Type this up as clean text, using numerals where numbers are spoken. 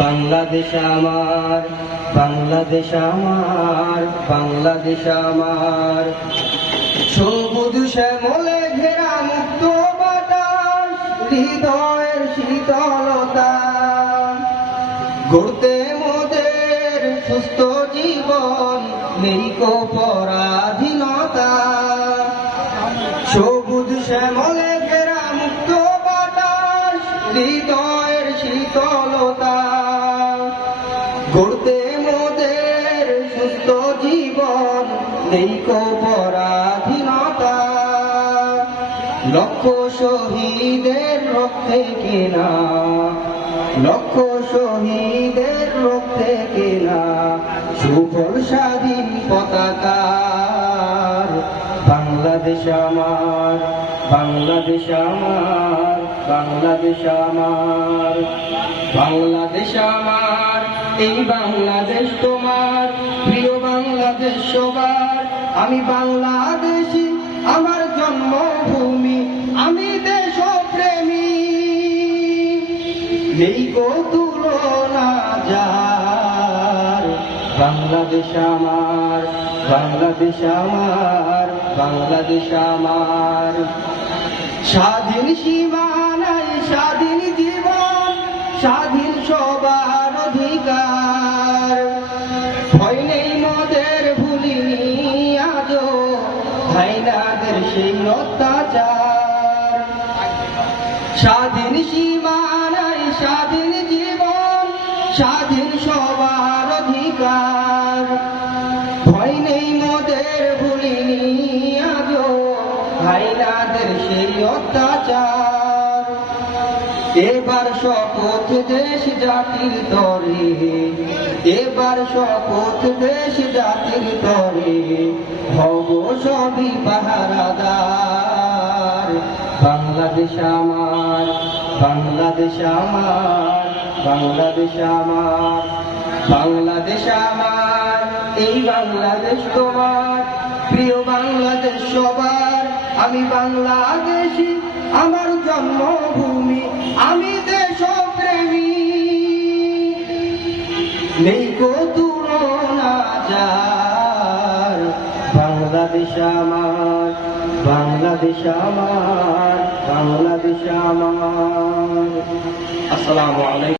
বাংলাদেশ আমার, বাংলাদেশ আমার, বাংলাদেশ আমার। সবুজ শ্যামলে ঘেরা মুক্ত বাতাস, হৃদয়ের শীতলতা, গড়তে মোদের সুস্থ জীবন, নেই কো পরাধীনতা। সবুজ শ্যামলে ঘেরা মুক্ত বাতাস, হৃদয়ের শীতলতা, গড়তে মোদের সুস্থ জীবন, নেই কো পরাধীনতা। লক্ষ শহীদের রক্তে কেনা, লক্ষ শহীদের রক্তে কেনা সুফল স্বাধীন পতাকার। বাংলাদেশ আমার, বাংলাদেশ আমার, বাংলাদেশ আমার। বাংলাদেশ আমার, এই বাংলাদেশ তোমার, প্রিয় বাংলাদেশ সবার। আমি বাংলাদেশী, আমার জন্মভূমি, আমি দেশপ্রেমী, নেই কো তুলনা যার। বাংলাদেশ আমার, বাংলাদেশ আমার, বাংলাদেশ আমার। স্বাধীন সীমানায় স্বাধীন জীবন, স্বাধীন সবার অধিকার। ভয় নেই মোদের, ভুলিনি আজও হায়নাদের সেই অত্যাচার। স্বাধীন সীমানায় স্বাধীন জীবন, স্বাধীন সবার অধিকার। ভয় নেই মোদের, ভুলিনি আজও হায়নাদের সেই অত্যাচার। এবার শপথ দেশ জাতির তরে, এবার শপথ দেশ জাতির তরে, হব সবই পাহারাদার। বাংলাদেশ আমার, বাংলাদেশ আমার, বাংলাদেশ আমার। বাংলাদেশ আমার, এই বাংলাদেশ তোমার, প্রিয় বাংলাদেশ সবার। আমি বাংলাদেশী, আমার জন্মভূমি, আমি দেশপ্রেমী, নেই কো তুলনা যার। বাংলাদেশ আমার, বাংলাদেশ আমার, বাংলাদেশ আমার। আসসালামু আলাইকুম।